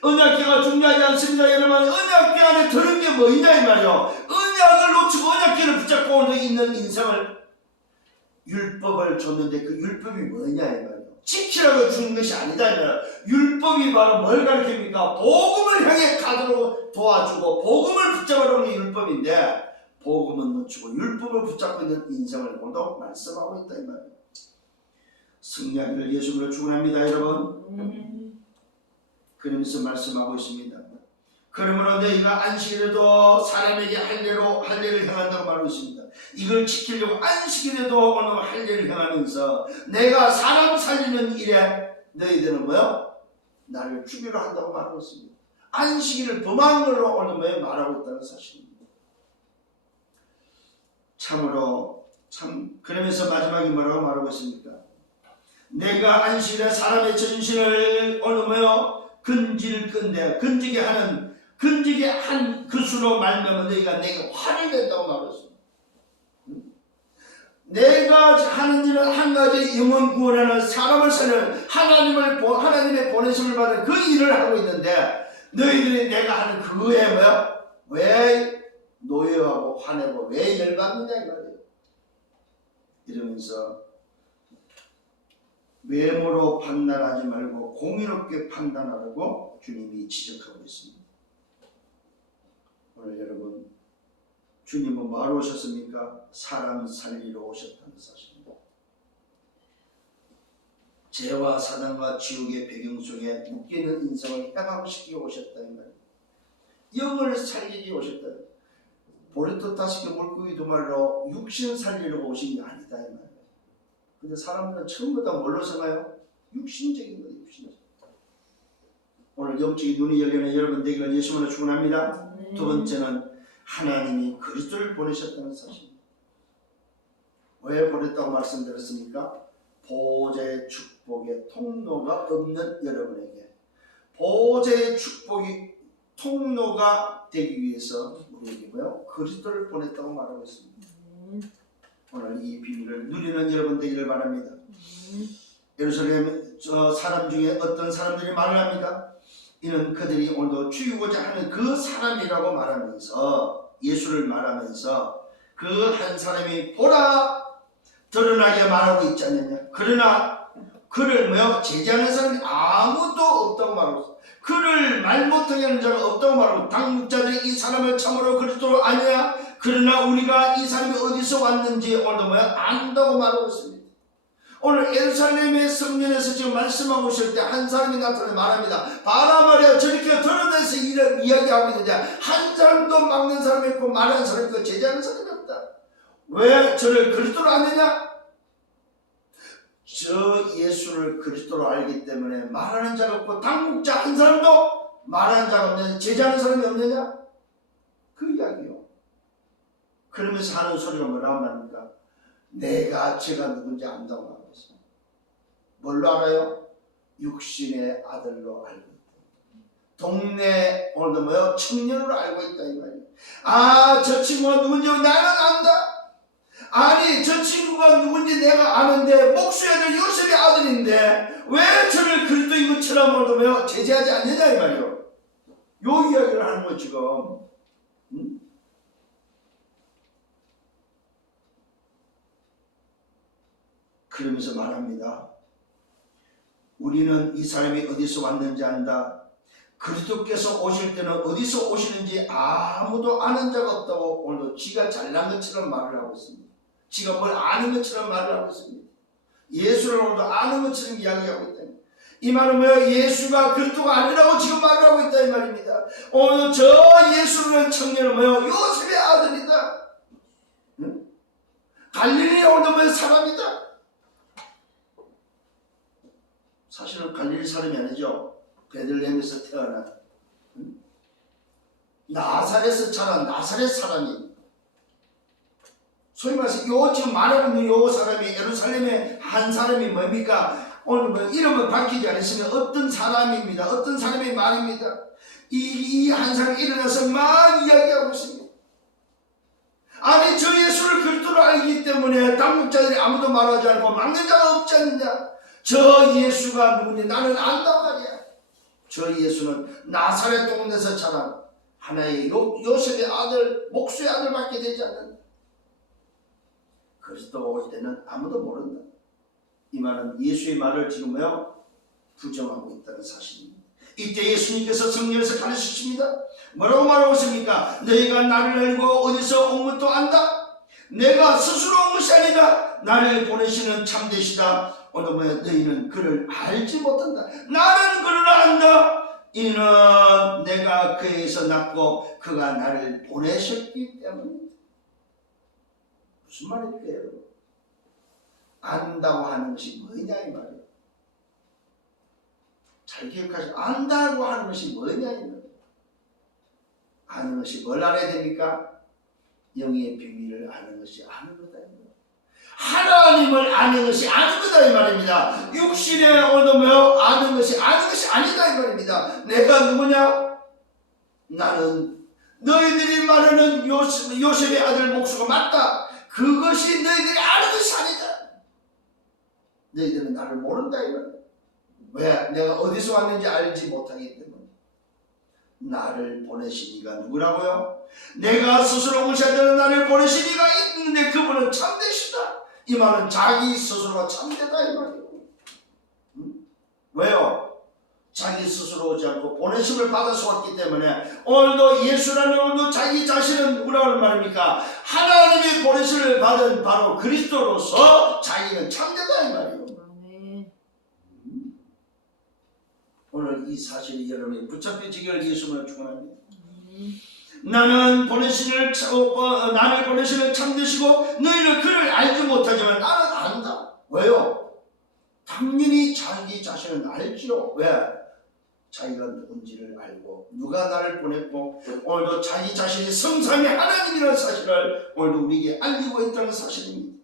언약궤가 중요하지 않습니다 여러분. 언약궤 안에 들은 게 뭐냐 이 말이에요. 언약을 놓치고 언약궤를 붙잡고 있는 인생을, 율법을 줬는데 그 율법이 뭐냐 이 말이에요. 지키라고 주는 것이 아니다 이 말이에요. 율법이 바로 뭘 가르칩니까? 복음을 향해 가도록 도와주고 복음을 붙잡으라는 게 율법인데, 복음은 놓치고 율법을 붙잡고 있는 인생을 오늘도 말씀하고 있다 이 말이에요. 승리하기를 예수님으로 축원합니다 여러분. 그러면서 말씀하고 있습니다. 그러므로 너희가 안식일에도 사람에게 할례를 행한다고 말하고 있습니다. 이걸 지키려고 안식일에도 오늘 할례를 행하면서 내가 사람 살리는 일에 너희들은 나를 죽이려 한다고 말하고 있습니다. 안식일을 범한 걸로 오늘 말하고 있다는 사실입니다. 그러면서 마지막에 뭐라고 말하고 있습니까? 내가 안식일에 사람의 전신을 건질 건데 건지게 한 그 수로 말미암아 너희가 내게 화를 냈다고 말했습니다. 내가 하는 일은 한 가지, 영혼 구원하는, 사람을 살리는 하나님의 보내심을 받은 그 일을 하고 있는데 너희들이 내가 하는 그에 왜 노여하고 화내고 왜 열받느냐 이 말이에요. 이러면서 외모로 판단하지 말고 공의롭게 판단하라고 주님이 지적하고 있습니다. 오늘 여러분, 주님은 뭐하러 오셨습니까? 사람 살리러 오셨다는 사실입니다. 죄와 사단과 지옥의 배경 속에 묶이는 인생을 해방시키고 오셨다 이 말이에요. 영을 살리기 오셨다. 보리떡 5개 물고기 2마리로 육신 살리려고 오신 게 아니다 이 말이에요. 근데 사람들은 전부 다 뭘로 생각해요? 육신적인 거예요. 육신적. 오늘 영적인 눈이 열리는 여러분 되기를 예수님으로 축원합니다. 두 번째는 하나님이 그리스도를 보내셨다는 사실입니다. 왜 보냈다고 말씀드렸습니까? 보호자의 축복의 통로가 없는 여러분에게 보호자의 축복이 통로가 되기 위해서 우리에게 그리스도를 보냈다고 말하고 있습니다. 오늘 이 비밀을 누리는 여러분 되기를 바랍니다. 예루살렘 사람 중에 어떤 사람들이 말을 합니다. 이는 그들이 오늘도 죽이고자 하는 그 사람이라고 말하면서, 예수를 말하면서 그 한 사람이 보라 드러나게 말하고 있지 않느냐. 그러나 그를 제지하는 사람이 아무도 없다고 말하고 있어요. 그를 말 못하게 하는 자가 없다고 말하고, 당국자들이 이 사람을 참으로 그리스도로 아니냐. 그러나 우리가 이 사람이 어디서 왔는지 오늘도 안다고 말하고 있습니다. 오늘 예루살렘의 성전에서 지금 말씀하고 오실 때 한 사람이 나타나서 말합니다. 봐라 말이야, 저렇게 드러내서 이야기하고 있는데 한 사람도 막는 사람이 있고 말하는 사람이 있고 제지하는 사람이 없다. 왜 저를 그리스도로 아느냐? 저 예수를 그리스도로 알기 때문에 말하는 자가 없고 당국자 한 사람도 말하는 자가 없느냐, 제지하는 사람이 없느냐? 그 이야기요. 그러면서 하는 소리가 뭐라고 말합니까? 내가 제가 누군지 안다고 말하고 있어요. 뭘로 알아요? 육신의 아들로 알고 있다. 동네 오늘도 청년으로 알고 있다 이 말이에요. 아, 저 친구가 누군지 나는 안다. 아니, 저 친구가 누군지 내가 아는데 목수의 아들 요셉의 아들인데 왜 저를 그리스도인 것처럼 오늘도 제지하지 않느냐 이 말이에요. 요 이야기를 하는 거 지금. 그러면서 말합니다. 우리는 이 사람이 어디서 왔는지 안다. 그리스도께서 오실 때는 어디서 오시는지 아무도 아는 자가 없다고 오늘도 지가 잘난 것처럼 말을 하고 있습니다. 지가 뭘 아는 것처럼 말을 하고 있습니다. 예수를 오늘도 아는 것처럼 이야기하고 있다. 이 말은 뭐예요? 예수가 그리스도가 아니라고 지금 말을 하고 있다 이 말입니다. 오늘 저 예수라는 청년은 뭐예요? 요셉의 아들이다. 응? 갈릴리에 오는 사람이다. 사실은 갈릴리 사람이 아니죠. 베들레헴에서 태어난 나사렛에서 자란 나사렛 사람이, 소위 말해서 요 지금 말하고 있는 요 사람이 예루살렘의 한 사람이 뭡니까? 오늘 뭐 이름은 밝히지 않았으면 어떤 사람입니다. 어떤 사람의 말입니다. 이 한 사람이 일어나서 막 이야기하고 있습니다. 아니 저 예수를 그리스도로 알기 때문에 당국자들이 아무도 말하지 않고 막는 자가 없지 않느냐. 저 예수가 누구니 나는 안단 말이야. 저 예수는 나사렛 동네에서 자란 하나의 요셉의 아들, 목수의 아들밖에 되지 않는다. 그리스도가 올 때는 아무도 모른다. 이 말은 예수의 말을 지금 부정하고 있다는 사실입니다. 이때 예수님께서 성경에서 가르치십니다. 뭐라고 말하고 있습니까? 너희가 나를 알고 어디서 온 것도 안다. 내가 스스로 온 것이 아니다. 나를 보내시는 참되시다. 오늘 너희는 그를 알지 못한다. 나는 그를 안다. 이는 내가 그에게서 났고 그가 나를 보내셨기 때문이다. 무슨 말일까요? 안다고 하는 것이 뭐냐 이 말이에요. 잘 기억하시고 안다고 하는 것이 뭐냐 이 말이에요. 아는 것이 뭘 알아야 됩니까? 영의 비밀을 아는 것이 아는 거다 이 말이에요. 하나님을 아는 것이 아는 거다 이 말입니다. 육신에 얻으며 아는 것이 아니다 이 말입니다. 내가 누구냐? 나는 너희들이 말하는 요셉의 아들 목수가 맞다. 그것이 너희들이 아는 것이 아니다. 너희들은 나를 모른다 이 말이야. 왜? 내가 어디서 왔는지 알지 못하기 때문에. 나를 보내신 이가 누구라고요? 내가 스스로 온 것이 아니라 나를 보내신 이가 있는데 그분은 참되시다. 이 말은 자기 스스로가 참되다 이 말이에요. 왜요? 자기 스스로 오지 않고 보내심을 받아서 왔기 때문에 오늘도 예수라는 오늘도 자기 자신은 누구라고 말입니까? 하나님이 보내심을 받은 바로 그리스도로서 자기는 참되다 이 말이에요. 오늘 이 사실이 여러분이 붙잡히시기를 예수님을 축원합니다. 나는 나를 보내시는 참되시고 너희는 그를 알지 못하지만 나는 안다. 왜요? 당연히 자기 자신은 알지요. 왜? 자기가 누군지를 알고 누가 나를 보냈고 오늘도 자기 자신이 성삼위 하나님이라는 사실을 오늘도 우리에게 알리고 있다는 사실입니다.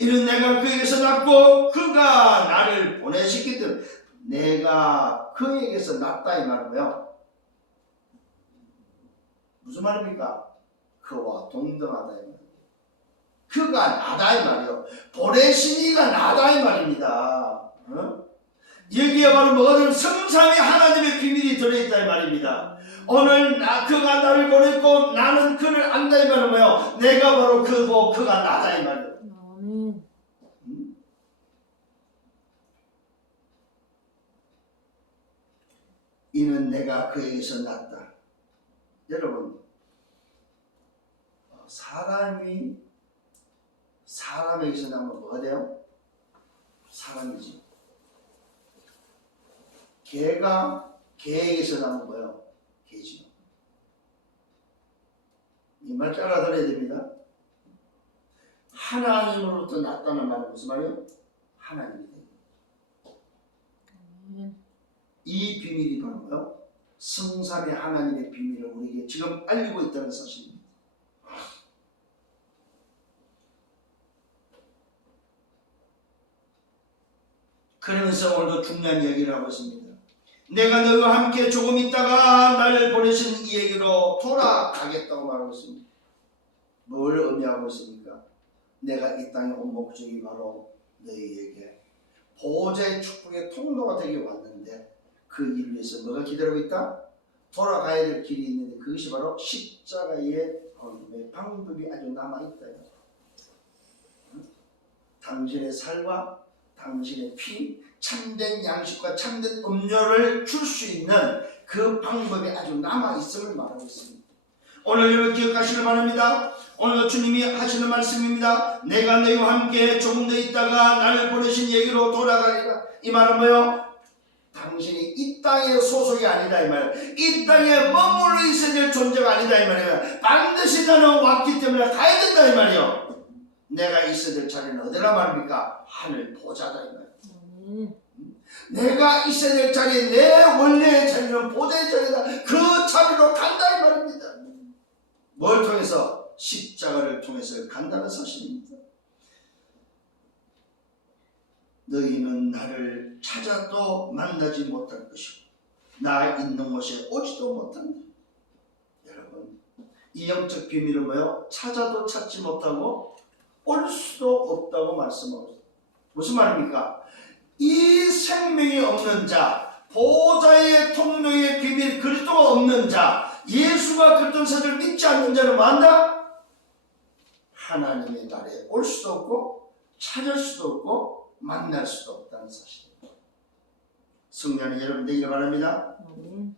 이는 내가 그에게서 났고 그가 나를 보내셨기 때문에 내가 그에게서 났다 이 말은 뭐예요? 무슨 말입니까? 그와 동등하다 이 말이에요. 그가 나다 이 말이에요. 보내신 이가 나다 이 말입니다. 여기에 바로 뭐가 들어? 성삼위 하나님의 비밀이 들어있다 이 말입니다. 오늘 그가 나를 보냈고 나는 그를 안다 이 말은 뭐예요? 내가 바로 그고 그가 나다 이 말이에요. 이는 내가 그에게서 났다. 여러분, 사람이 사람에게서 나면 뭐가 돼요? 사람이지. 개가 개에게서 나면 뭐예요? 개지. 이 말 알아들어야 됩니다. 하나님으로부터 났다는 말은 무슨 말이에요? 하나님이 됩니다. 이 비밀이 바로 뭐예요? 성삼위 하나님의 비밀을 우리에게 지금 알리고 있다는 사실입니다. 그러면서 오늘도 중요한 얘기를 하고 있습니다. 내가 너희와 함께 조금 있다가 나를 보내신 이에게로 돌아가겠다고 말하고 있습니다. 뭘 의미하고 있습니까? 내가 이 땅에 온 목적이 바로 너희에게 보호자의 축복의 통로가 되게 왔는데 그 일을 위해서 뭐가 기다리고 있다? 돌아가야 될 길이 있는데 그것이 바로 십자가의 방법이 아주 남아있다. 당신의 살과 당신의 피, 참된 양식과 참된 음료를 줄 수 있는 그 방법이 아주 남아있음을 말하고 있습니다. 오늘 여러분 기억하시길 바랍니다. 오늘 주님이 하시는 말씀입니다. 내가 너희와 함께 조금 더 있다가 나를 보내신 얘기로 돌아가리라. 이 말은 뭐요? 당신이 이 땅의 소속이 아니다 이 말이에요. 이 땅에 머물러 있어야 될 존재가 아니다 이 말이에요. 반드시 나는 왔기 때문에 가야 된다 이 말이에요. 내가 있어야 될 자리는 어디라 말입니까? 하늘 보좌다 이 말이에요. 아멘. 내가 있어야 될 자리, 내 원래의 자리는 보좌의 자리다. 그 자리로 간다 이 말입니다. 뭘 통해서? 십자가를 통해서 간다는 사실입니다. 너희는 나를 찾아도 만나지 못할 것이고 나 있는 곳에 오지도 못한다. 여러분, 이 영적 비밀은 뭐예요? 찾아도 찾지 못하고 올 수도 없다고 말씀하고 있습니다. 무슨 말입니까? 이 생명이 없는 자, 보좌의 통로의 비밀 그리스도가 없는 자, 예수가 그랬던 사실을 믿지 않는 자는 뭐한다? 하나님의 나라에 올 수도 없고 찾을 수도 없고 만날 수도 없다는 사실입니다. 성령님 여러분 되기를 바랍니다. 아멘.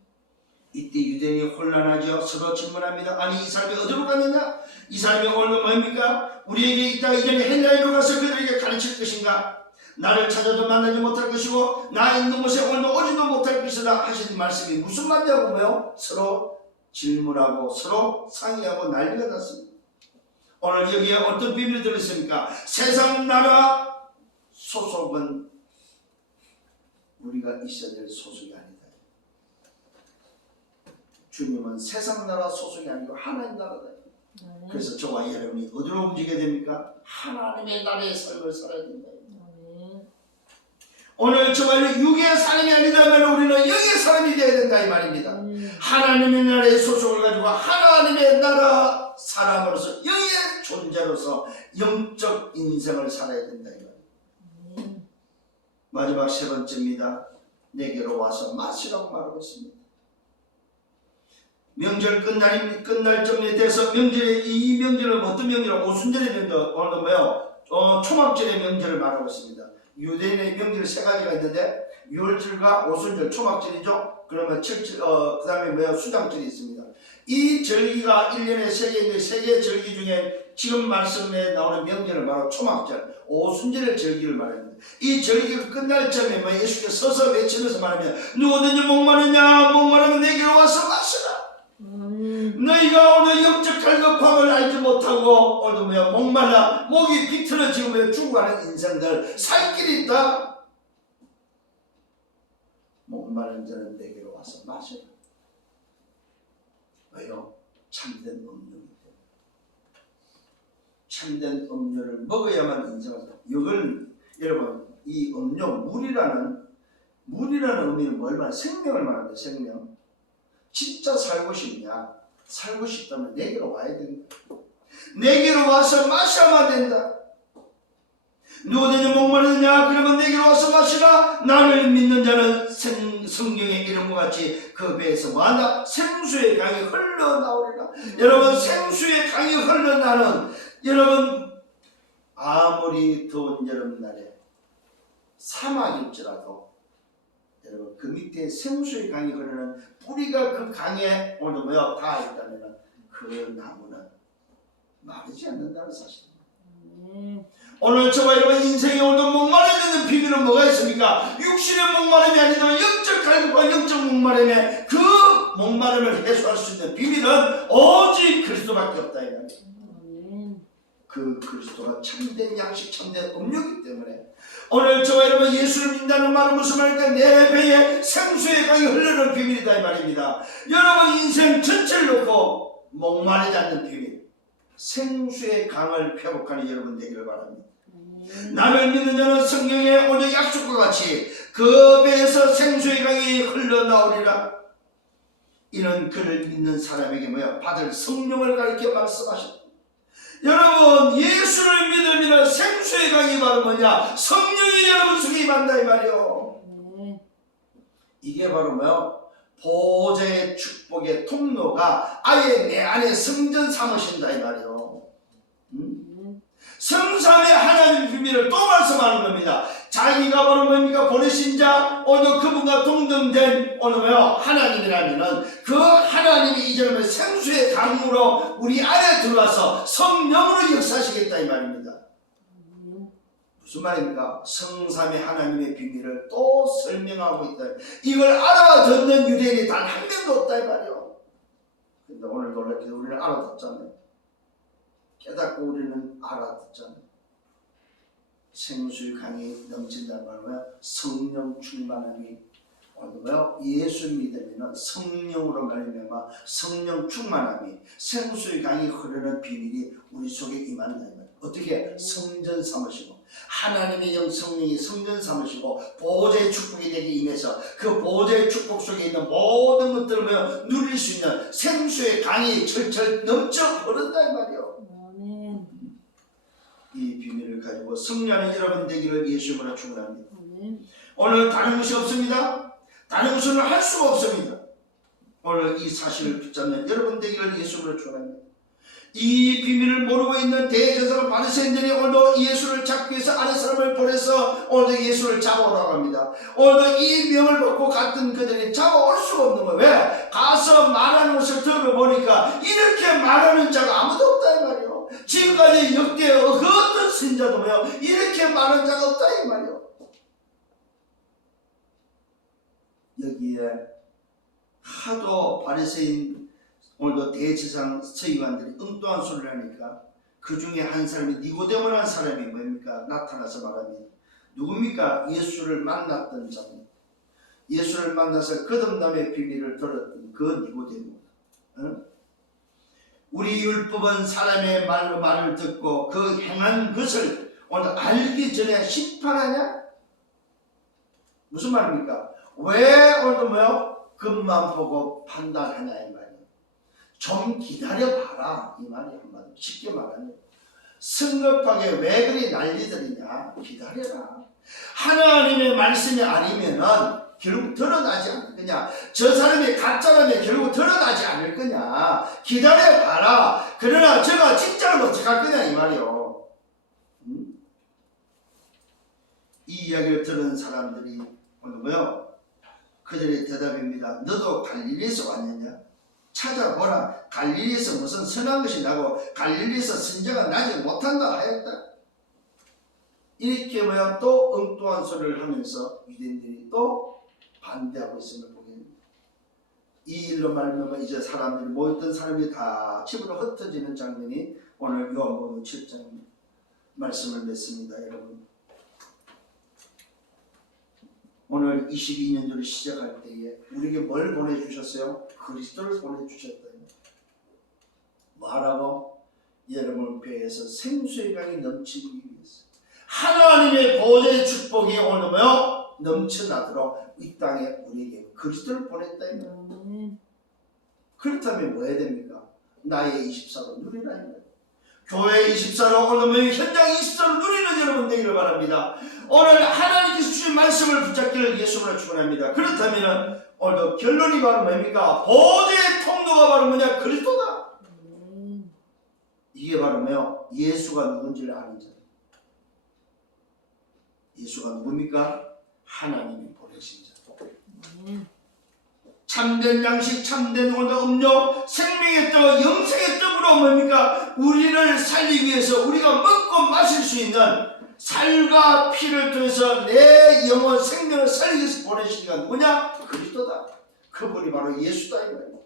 이때 유대인이 혼란하죠. 서로 질문합니다. 아니 이 사람이 어디로 갔느냐? 이 사람이 오늘 뭡니까? 우리에게 있다가 이전에 헬라인으로 가서 그들에게 가르칠 것인가? 나를 찾아도 만나지 못할 것이고 나 있는 곳에 오늘도 오지도 못할 것이다 하시는 말씀이 무슨 말이냐고요? 서로 질문하고 서로 상의하고 난리가 났습니다. 오늘 여기에 어떤 비밀이 들었습니까? 세상 나라 소속은 우리가 있어야 될 소속이 아니다. 주님은 세상 나라 소속이 아니고 하나님 나라다. 아멘. 그래서 저와 여러분이 어디로 움직여야 됩니까? 하나님의 나라의 삶을 살아야 된다. 아멘. 오늘 저와 육의 사람이 아니다면 우리는 영의 사람이 되어야 된다 이 말입니다. 하나님의 나라의 소속을 가지고 하나님의 나라 사람으로서 영의 존재로서 영적 인생을 살아야 된다 이 말입니다. 마지막 세 번째입니다. 내게로 와서 마시라고 말하고 있습니다. 명절 끝날 점에 대해서 이 명절은 어떤 명절은 오순절의 명절, 오늘은 뭐요? 초막절의 명절을 말하고 있습니다. 유대인의 명절 세 가지가 있는데 유월절과 오순절, 초막절이죠. 그러면 그 다음에 뭐요? 수장절이 있습니다. 이 절기가 1년에 3개인데 3개의 절기 중에 지금 말씀에 나오는 명절을 말하고 초막절, 오순절의 절기를 말합니다. 이 절기가 끝날 점에 뭐 예수께서 서서 외치면서 말하면 누구든지 목마르면 내게로 와서 마시라. 너희가 오늘 영적 갈급함을 알지 못하고 오늘 뭐야 목말라 목이 비틀어지고 죽어가는 인생들 살 길이 있다. 목마른 자는 내게로 와서 마시라. 왜요? 참된 음료이기 때문에. 참된 음료를 먹어야만 인생을 살아. 이걸 여러분 이 음료 물이라는 의미는 뭘 말해? 생명을 말합니다. 생명. 진짜 살고 싶냐? 살고 싶다면 내게로 와야 된다. 내게로 와서 마셔야만 된다. 누구든지 목마르느냐? 그러면 내게로 와서 마시라. 나를 믿는 자는 성경의 이름과 같이 그 배에서 뭐한다? 생수의 강이 흘러나오리라. 여러분 생수의 강이 흘러나는 여러분 아무리 더운 여름날에 사막일지라도 여러분 그 밑에 생수의 강이 흐르는 뿌리가 그 강에 오늘 뭐야 다 있다면 그 나무는 마르지 않는다는 사실입니다. 오늘 저와 여러분 인생에 오늘 목마르는 비밀은 뭐가 있습니까? 육신의 목마름이 아니라 영적 갈급과 영적 목마름에 그 목마름을 해소할 수 있는 비밀은 오직 그리스도밖에 없다. 그 그리스도가 참된 양식, 참된 음료이기 때문에 오늘 저와 여러분 예수를 믿는다는 말은 무슨 말입니까? 내 배에 생수의 강이 흐르는 비밀이다 이 말입니다. 여러분 인생 전체를 놓고 목마르지 않는 비밀, 생수의 강을 회복하는 여러분 되기를 바랍니다. 나를 믿는 자는 성경의 오늘 약속과 같이 그 배에서 생수의 강이 흘러나오리라. 이는 그를 믿는 사람에게 뭐야? 받을 성령을 가리켜 말씀하셨다. 여러분 예수를 믿으면 생수의 강이 바로 뭐냐? 성령이 여러분 속에 임한다 이 말이요. 이게 바로 뭐요? 보좌의 축복의 통로가 아예 내 안에 성전 삼으신다 이 말이요. 성삼의 하나님 비밀을 또 말씀하는 겁니다. 자기가 바로 뭡니까? 보내신 자, 오늘 그분과 동등된 오늘 뭐요? 하나님이라면은 그 하나님이 이제는 생수의 강으로 우리 안에 들어와서 성령으로 역사하시겠다 이 말입니다. 무슨 말입니까? 성삼위 하나님의 비밀을 또 설명하고 있다. 이걸 알아듣는 유대인이 단 한 명도 없다 이 말이요. 근데 오늘 놀랍게도 우리는 알아듣잖아요. 깨닫고 우리는 알아듣잖아요. 생수의 강이 넘친다는 말은 성령 충만함이 뭐요? 예수 믿으면 성령으로 말미암아 성령 충만함이 생수의 강이 흐르는 비밀이 우리 속에 임한다. 어떻게? 성전 삼으시고 하나님의 영 성령이 성전 삼으시고 보호자의 축복이 내게 임해서 그 보호자의 축복 속에 있는 모든 것들을 누릴 수 있는 생수의 강이 철철 넘쳐 흐른다 이 말이요. 아멘. 이 비밀을 가지고 승리하는 여러분 되기를 예수님으로 축원합니다. 아멘. 오늘 다른 것이 없습니다. 다른 것은 할 수가 없습니다. 오늘 이 사실을 붙잡는 여러분 되기를 예수님으로 축원합니다. 이 비밀을 모르고 있는 대제사장 바리새인들이 오늘도 예수를 잡기 위해서 아는 사람을 보내서 오늘도 예수를 잡아오라고 합니다. 오늘도 이 명을 받고 갔던 그들이 잡아올 수가 없는 거예요. 왜? 가서 말하는 것을 들어보니까 이렇게 말하는 자가 아무도 없다 이 말이에요. 지금까지 역대 그 어떤 선지자도 뭐요 이렇게 말하는 자가 없다 이 말이에요. 여기에 하도 바리새인 오늘도 대제사장 서기관들이 엉뚱한 소리를 하니까 그 중에 한 사람이 니고데모라는 사람이 뭡니까? 나타나서 말합니다. 누굽니까? 예수를 만났던 자입니다. 예수를 만나서 거듭남의 비밀을 들었던 그 니고데모. 어? 우리 율법은 사람의 말을 듣고 그 행한 것을 오늘 알기 전에 심판하냐? 무슨 말입니까? 왜 오늘도 뭐요? 겉만 보고 판단하냐 이 말이에요. 좀 기다려봐라 이 말이 한마디로 쉽게 말하면 성급하게 왜 그리 난리들이냐 기다려라. 하나님의 말씀이 아니면은 결국 드러나지 않을 거냐. 저 사람이 가짜라면 결국 드러나지 않을 거냐. 기다려봐라. 그러나 저가 진짜로 어떡할 거냐 이 말이요. 이 이야기를 들은 사람들이 오늘 뭐요? 그들의 대답입니다. 너도 갈릴리에서 왔느냐? 찾아보라. 갈릴리에서 무슨 선한 것이 나고 갈릴리에서 선자가 나지 못한다 하였다. 이렇게 뭐야 또 엉뚱한 소리를 하면서 유대인들이 또 반대하고 있음을 보게 됩니다. 이 일로 말미암아 이제 사람들이 모였던 사람이 다 집으로 흩어지는 장면이 오늘 요한복음 7장 말씀을 맺습니다. 여러분 오늘 22년도를 시작할 때에 우리에게 뭘 보내주셨어요? 그리스도를 보내주셨다. 뭐 하라고? 여러분을 배에서 생수의 강이 넘치기 위해서 하나님의 보호자의 축복이 오늘 뭐요? 넘쳐나도록 이 땅에 우리에게 그리스도를 보냈다. 그렇다면 뭐 해야 됩니까? 나의 24로 누리라. 교회 24로 오늘 현장 24로 누리는 여러분 되기를 바랍니다. 오늘 하나님께서 주신 말씀을 붙잡기를 예수님으로 축원합니다. 그렇다면 오늘 결론이 바로 뭡니까? 보호자의 통로가 바로 뭐냐? 그리스도다. 이게 바로 뭐요? 예수가 누군지를 아는 자. 예수가 누굽니까? 하나님이 보내신 자. 참된 양식, 참된 오늘 음료, 생명의 떡, 영생의 떡으로 뭡니까? 우리를 살리기 위해서 우리가 먹고 마실 수 있는 살과 피를 통해서 내 영혼 생명을 살리기 위해서 보내신 이가 누구냐? 그리스도다. 그분이 바로 예수다 이 말이에요.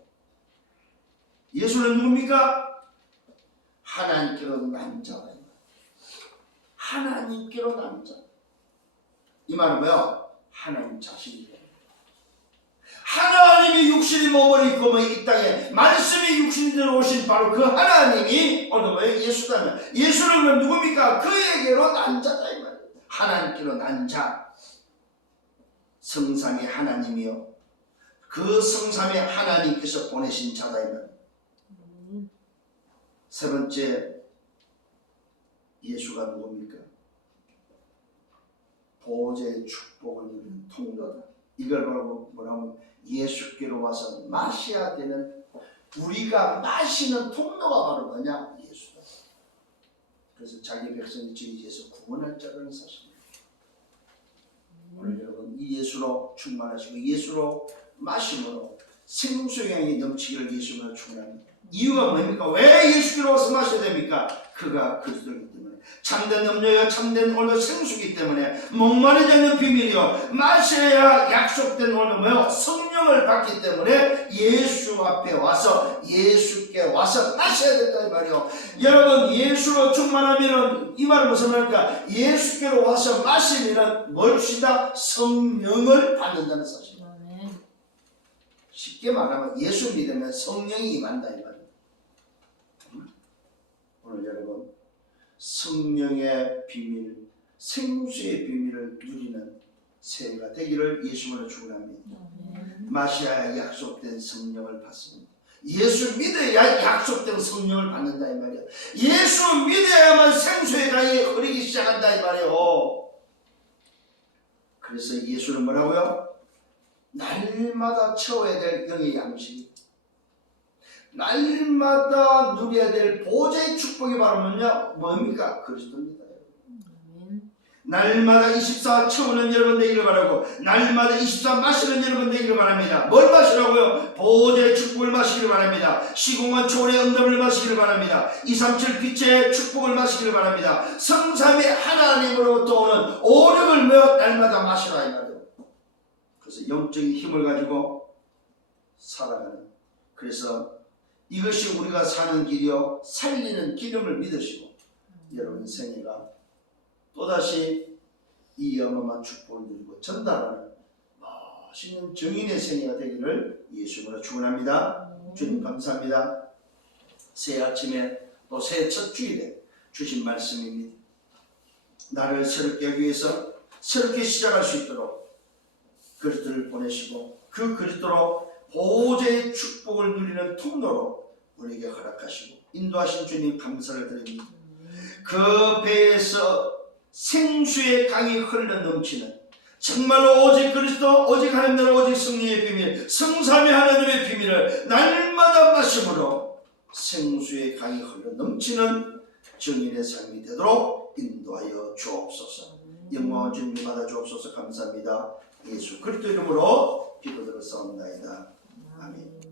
예수는 누굽니까? 하나님께로 난 자다. 하나님께로 난 자. 이 말은 뭐야? 하나님 자신이다. 하나님이 육신의 몸을 입고 이 땅에 말씀이 육신이 들어오신 바로 그 하나님이 오늘 뭐예요? 예수다면 예수는 누굽니까? 그에게로 난 자다 이 말이에요. 하나님께로 난 자. 성삼위 하나님이요. 그 성삼위 하나님께서 보내신 자다 이 말이에요. 세 번째 예수가 누굽니까? 보호자의 축복을 누리는 통로다. 이걸 바로 뭐라고 예수께로 와서 마셔야 되는 우리가 마시는 통로가 바로 뭐냐? 예수다. 그래서 자기 백성이 저희에서 구원할 자라는 사실입니다. 오늘 여러분 이 예수로 충만하시고 예수로 마심으로 생수량이 넘치기를 예수님으로 축원합니다. 이유가 뭡니까? 왜 예수께로 와서 마셔야 됩니까? 그가 그리스도이기 때문에 참된 음료여 참된 오늘 생수기 때문에 목마르지 않는 비밀이요 마셔야 약속된 오늘 뭐요 성령을 받기 때문에 예수 앞에 와서 예수께 와서 마셔야 된다 이 말이요. 여러분 예수로 충만하면은 이 말은 무슨 말입니까? 예수께로 와서 마시면은 뭘 주시다? 성령을 받는다는 사실. 아멘. 쉽게 말하면 예수 믿으면 성령이 임한다 이 말이에요. 오늘 여러분 성령의 비밀, 생수의 비밀을 누리는 새해가 되기를 예수님으로 축원합니다. 아멘. 마셔야 약속된 성령을 받습니다. 예수 믿어야 약속된 성령을 받는다 이 말이에요. 예수 믿어야만 생수의 강이 흐르기 시작한다 이 말이에요. 그래서 예수는 뭐라고요? 날마다 채워야 될 영의 양식, 날마다 누려야 될 보좌의 축복이 바로 뭡니까? 그리스도입니다. 아멘. 날마다 24 채우는 여러분 되기를 바라고 날마다 24 마시는 여러분 되기를 바랍니다. 뭘 마시라고요? 보좌의 축복을 마시기를 바랍니다. 시공한 초월의 응답을 마시기를 바랍니다. 237 빛의 축복을 마시기를 바랍니다. 성삼위 하나님으로부터 오는 오력을 메워 날마다 마시라 이 말이에요. 그래서 영적인 힘을 가지고 살아가는, 그래서 이것이 우리가 사는 길이요 살리는 기름을 믿으시고 여러분 생애가 또다시 이 어마어마한 축복을 누리고 전달하는 멋있는 정인의 생애가 되기를 예수님으로 축원합니다. 주님 감사합니다. 새해 아침에 또 새해 첫 주일에 주신 말씀입니다. 나를 새롭게 하기 위해서 새롭게 시작할 수 있도록 그리스도를 보내시고 그 그리스도로 보좌의 축복을 누리는 통로로 우리에게 허락하시고 인도하신 주님 감사를 드립니다. 그 배에서 생수의 강이 흘러 넘치는 정말로 오직 그리스도 오직 하나님 나라 오직 승리의 비밀 성삼위 하나님의 비밀을 날마다 마심으로 생수의 강이 흘러 넘치는 정인의 삶이 되도록 인도하여 주옵소서. 영광을 주님 받아 주옵소서. 감사합니다. 예수 그리스도 이름으로 기도드렸사옵나이다. 아멘.